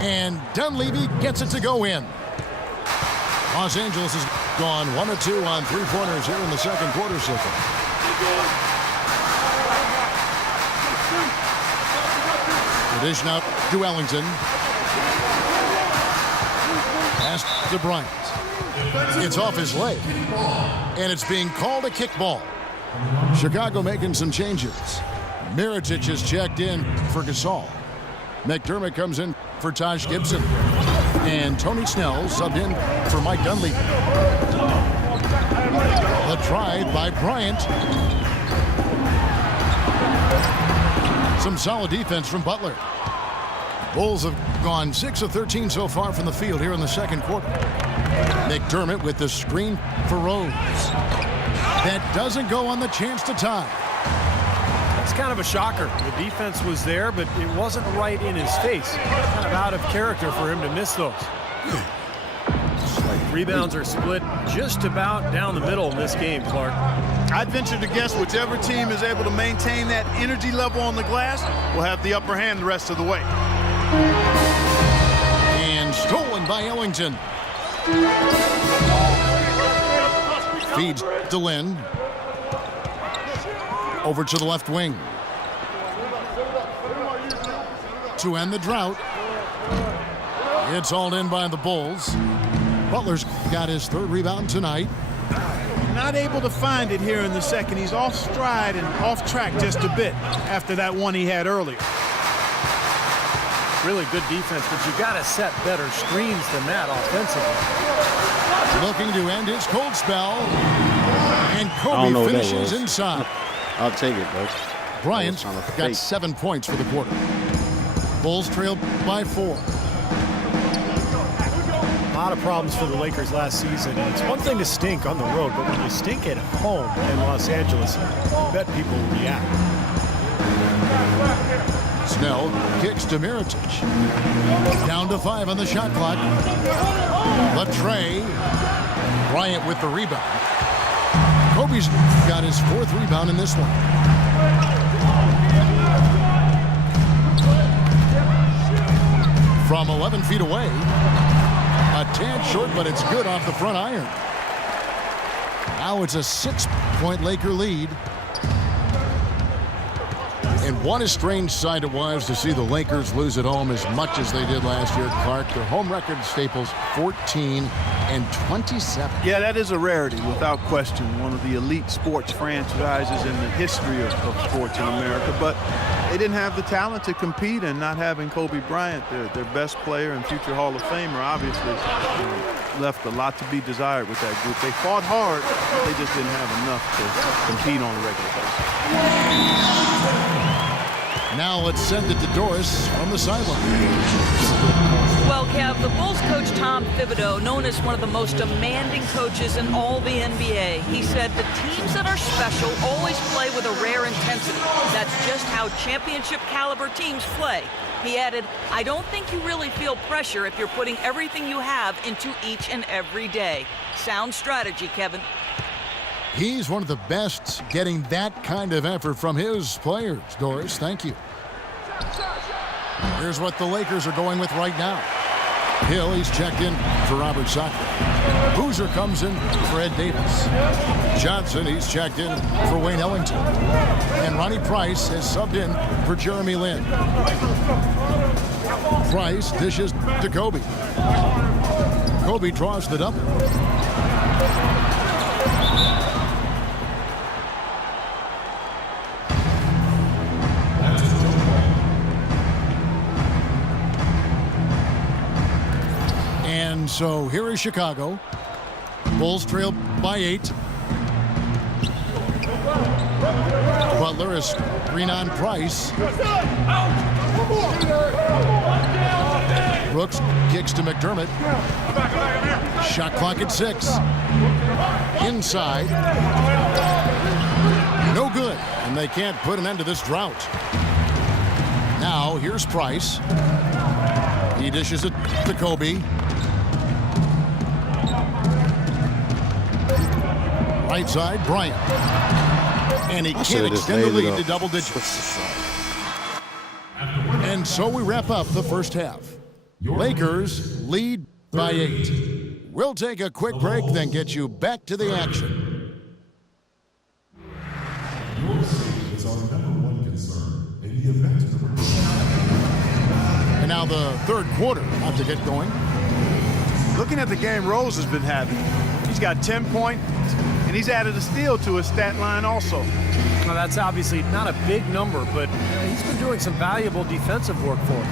And Dunleavy gets it to go in. Los Angeles has gone 1 of 2 on three-pointers here in the second quarter so far. The dish now to Ellington. Pass to Bryant. It's off his leg. And it's being called a kickball. Chicago making some changes. Mirotic is checked in for Gasol. McDermott comes in for Taj Gibson. And Tony Snell subbed in for Mike Dunleavy. The drive by Bryant. Some solid defense from Butler. Bulls have gone 6 of 13 so far from the field here in the second quarter. McDermott with the screen for Rose. That doesn't go on the chance to tie. That's kind of a shocker. The defense was there, but it wasn't right in his face. Kind of out of character for him to miss those. Rebounds are split just about down the middle in this game, Clark. I'd venture to guess whichever team is able to maintain that energy level on the glass will have the upper hand the rest of the way. And stolen by Ellington. Feeds to Lynn. Over to the left wing. To end the drought. It's hauled in by the Bulls. Butler's got his third rebound tonight. Not able to find it here in the second. He's off stride and off track just a bit after that one he had earlier. Really good defense, but you got to set better screens than that offensively. Looking to end his cold spell. And Kobe finishes inside. I'll take it, bro. Bryant got 7 points for the quarter. Bulls trailed by 4. A lot of problems for the Lakers last season. It's one thing to stink on the road, but when you stink at home in Los Angeles, I bet people will react. Snell kicks to Mirotic. Down to 5 on the shot clock. Latrey. Bryant with the rebound. Kobe's got his 4th rebound in this one. From 11 feet away. A tad short, but it's good off the front iron. Now it's a 6-point Laker lead. And what a strange sight it was to see the Lakers lose at home as much as they did last year, Clark. Their home record, Staples, 14-27. Yeah, that is a rarity, without question. One of the elite sports franchises in the history of sports in America. But they didn't have the talent to compete, and not having Kobe Bryant, their best player and future Hall of Famer, obviously left a lot to be desired with that group. They fought hard, but they just didn't have enough to compete on a regular basis. Now let's send it to Doris from the sideline. Well, Kev, the Bulls coach Tom Thibodeau, known as one of the most demanding coaches in all the NBA, he said the teams that are special always play with a rare intensity. That's just how championship caliber teams play. He added, I don't think you really feel pressure if you're putting everything you have into each and every day. Sound strategy, Kevin. He's one of the best getting that kind of effort from his players, Doris. Thank you. Here's what the Lakers are going with right now. Hill, he's checked in for Robert Sacre. Boozer comes in for Ed Davis. Johnson, he's checked in for Wayne Ellington. And Ronnie Price has subbed in for Jeremy Lin. Price dishes to Kobe. Kobe draws the double. And so here is Chicago. Bulls trail by 8. Butler is screen on Price. Brooks kicks to McDermott. Shot clock at 6. Inside. No good. And they can't put an end to this drought. Now here's Price. He dishes it to Kobe. Right side, Bryant. And he can't extend the lead to double digits. And so we wrap up the first half. Lakers lead by 8. We'll take a quick break, then get you back to the action. Your safety is our #1 concern in the event of an And now the third quarter about to get going. Looking at the game Rose has been having, he's got 10 points, and he's added a steal to his stat line also. Well, that's obviously not a big number, but he's been doing some valuable defensive work for him.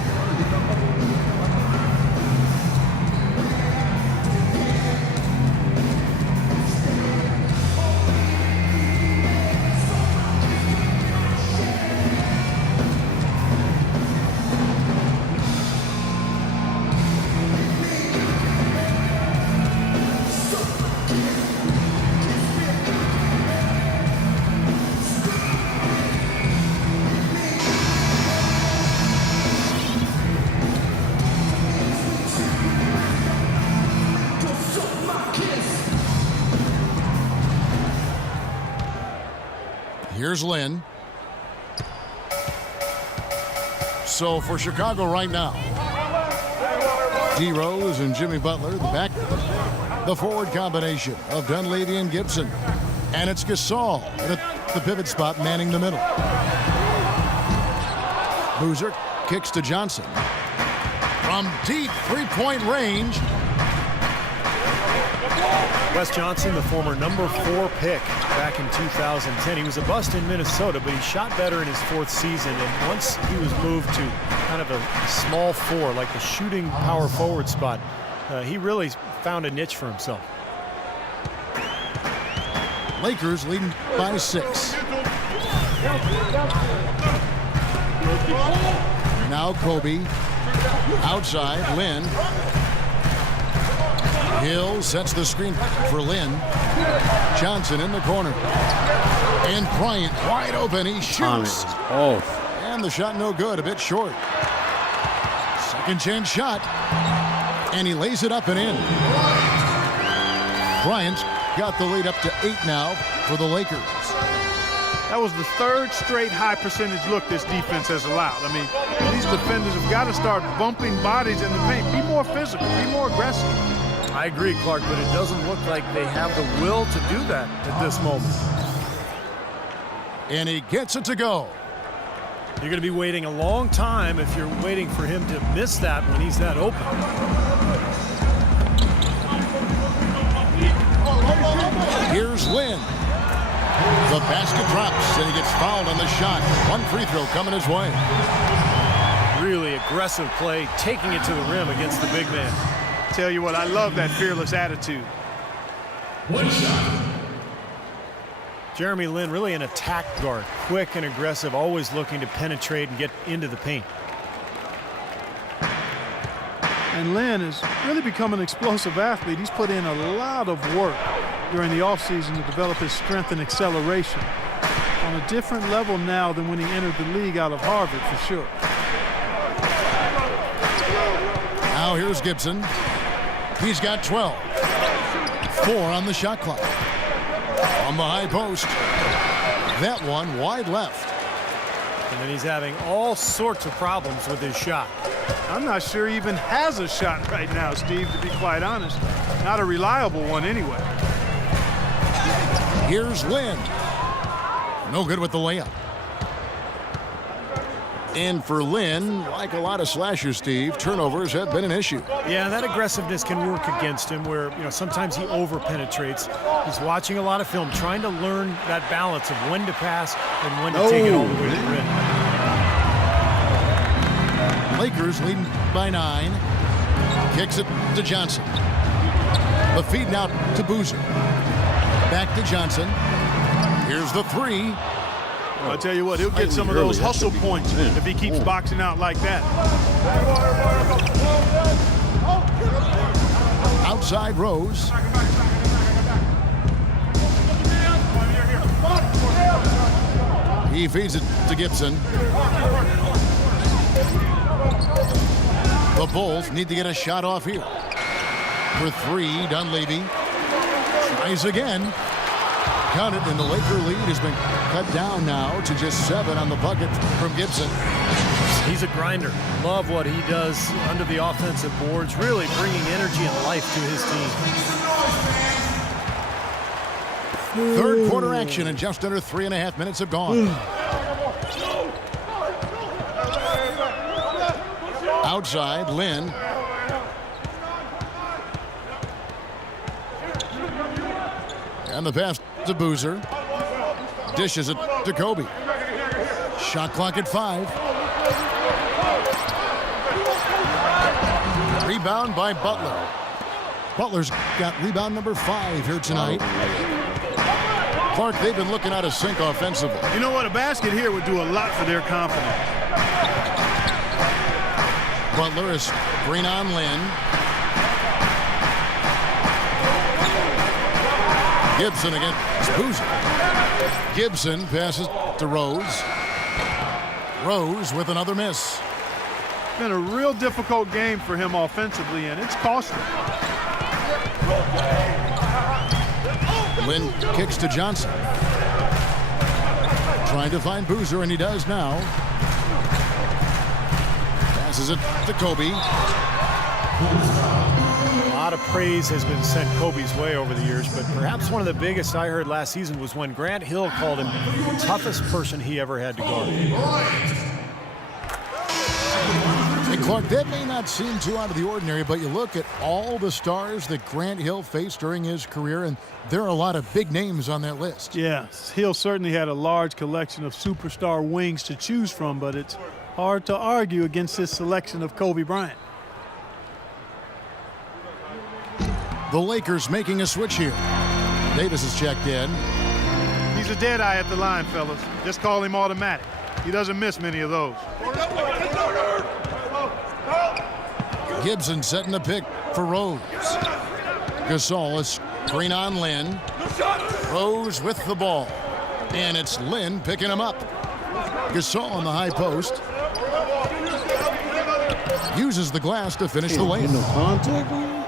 Here's Lynn. So for Chicago right now, D. Rose and Jimmy Butler, the forward combination of Dunleavy and Gibson. And it's Gasol at the pivot spot manning the middle. Boozer kicks to Johnson. From deep three-point range. Wes Johnson, the former #4 pick back in 2010. He was a bust in Minnesota, but he shot better in his 4th season. And once he was moved to kind of a small 4, like the shooting power forward spot, he really found a niche for himself. Lakers leading by 6. Now Kobe. Outside, Lynn. Hill sets the screen for Lynn. Johnson in the corner. And Bryant wide open. He shoots. And the shot no good, a bit short. Second chance shot. And he lays it up and in. Bryant got the lead up to 8 now for the Lakers. That was the 3rd straight high percentage look this defense has allowed. I mean, these defenders have got to start bumping bodies in the paint. Be more physical, be more aggressive. I agree, Clark, but it doesn't look like they have the will to do that at this moment. And he gets it to go. You're going to be waiting a long time if you're waiting for him to miss that when he's that open. Here's Lynn. The basket drops, and he gets fouled on the shot. One free throw coming his way. Really aggressive play, taking it to the rim against the big man. Tell you what, I love that fearless attitude. one shot. Jeremy Lin, really an attack guard, quick and aggressive, always looking to penetrate and get into the paint. And Lin has really become an explosive athlete. He's put in a lot of work during the offseason to develop his strength and acceleration on a different level now than when he entered the league out of Harvard, for sure. Now here's Gibson. He's got 12. 4 on the shot clock. On the high post. That one wide left. And then he's having all sorts of problems with his shot. I'm not sure he even has a shot right now, Steve, to be quite honest. Not a reliable one anyway. Here's Lynn. No good with the layup. And for Lynn, like a lot of slashers, Steve, turnovers have been an issue. Yeah, that aggressiveness can work against him where, sometimes he over-penetrates. He's watching a lot of film, trying to learn that balance of when to pass and when to take it all the way to the rim. Lakers leading by 9. Kicks it to Johnson. The feed now to Boozer. Back to Johnson. Here's the 3. I'll tell you what, he'll get some of those hustle points if he keeps boxing out like that. Outside Rose. He feeds it to Gibson. The Bulls need to get a shot off here. For 3, Dunleavy tries again. Count it, and the Laker lead has been cut down now to just 7 on the bucket from Gibson. He's a grinder. Love what he does under the offensive boards, really bringing energy and life to his team. Third quarter action, and just under 3.5 minutes have gone. Outside, Lynn. And the pass to Boozer. Dishes it to Kobe. Shot clock at 5. Rebound by Butler. Butler's got rebound number 5 here tonight. Clark, they've been looking out of sync offensively. You know what? A basket here would do a lot for their confidence. Butler is green on Lynn. Gibson against Boozer. Gibson passes to Rose. Rose with another miss. Been a real difficult game for him offensively, and it's costly. Lynn kicks to Johnson. Trying to find Boozer, and he does now. Passes it to Kobe. A lot of praise has been sent Kobe's way over the years, but perhaps one of the biggest I heard last season was when Grant Hill called him the toughest person he ever had to guard. And Clark, that may not seem too out of the ordinary, but you look at all the stars that Grant Hill faced during his career, and there are a lot of big names on that list. Yes, Hill certainly had a large collection of superstar wings to choose from, but it's hard to argue against his selection of Kobe Bryant. The Lakers making a switch here. Davis is checked in. He's a dead eye at the line, fellas. Just call him automatic. He doesn't miss many of those. Gibson setting the pick for Rose. Gasol is green on Lynn. Rose with the ball. And it's Lynn picking him up. Gasol on the high post. Uses the glass to finish the lane. No contact on him?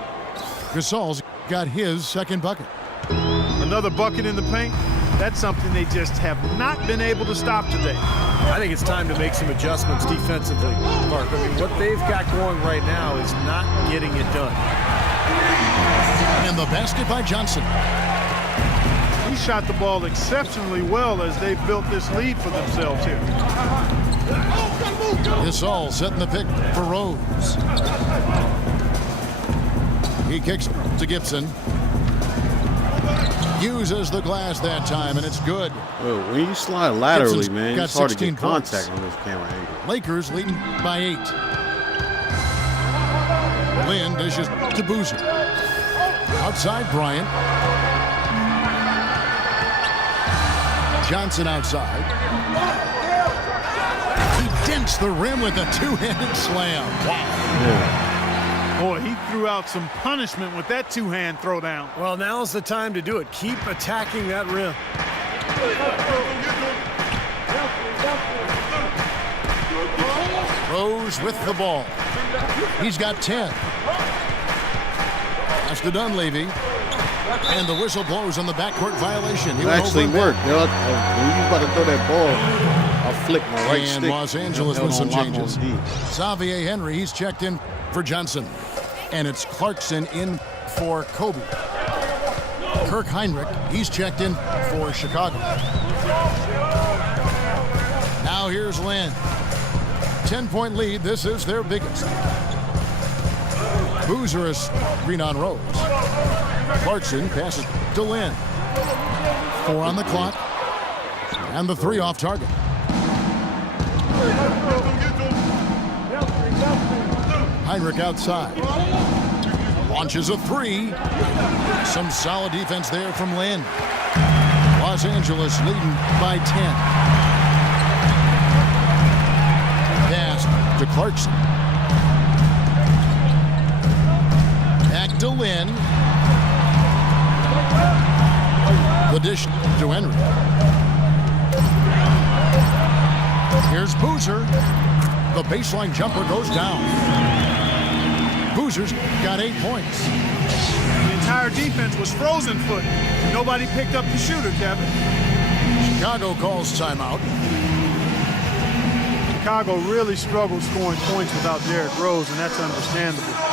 Gasol's got his second bucket. Another bucket in the paint. That's something they just have not been able to stop today. I think it's time to make some adjustments defensively, Mark. I mean, what they've got going right now is not getting it done. And the basket by Johnson. He shot the ball exceptionally well as they've built this lead for themselves here. Gasol setting the pick for Rose. He kicks to Gibson. Uses the glass that time, and it's good. Well, when you slide laterally, Gibson's man, got it's hard to 16 get contact points. on this camera angle. Lakers leading by 8. Lynn dishes to Boozer. Outside Bryant. Johnson outside. He dents the rim with a two-handed slam. Wow. Yeah. Boy, he threw out some punishment with that two-hand throwdown. Well, now's the time to do it. Keep attacking that rim. Rose with the ball. He's got 10. That's to Dunleavy. And the whistle blows on the backcourt violation. He It actually went over worked. When you was about to throw that ball, I flicked my right stick. And Los Angeles with some changes. D. Xavier Henry, he's checked in for Johnson. And it's Clarkson in for Kobe. Kirk Heinrich, he's checked in for Chicago. Now here's Lynn. 10-point lead. This is their biggest. Boozer is green on Rose. Clarkson passes to Lynn. 4 on the clock. And the 3 off target. Heinrich outside. Launches a 3. Some solid defense there from Lynn. Los Angeles leading by 10. Pass to Clarkson. Back to Lynn. The dish to Henry. Here's Boozer. The baseline jumper goes down. Boozer's got 8 points. The entire defense was frozen foot. Nobody picked up the shooter, Kevin. Chicago calls timeout. Chicago really struggled scoring points without Derrick Rose, and that's understandable.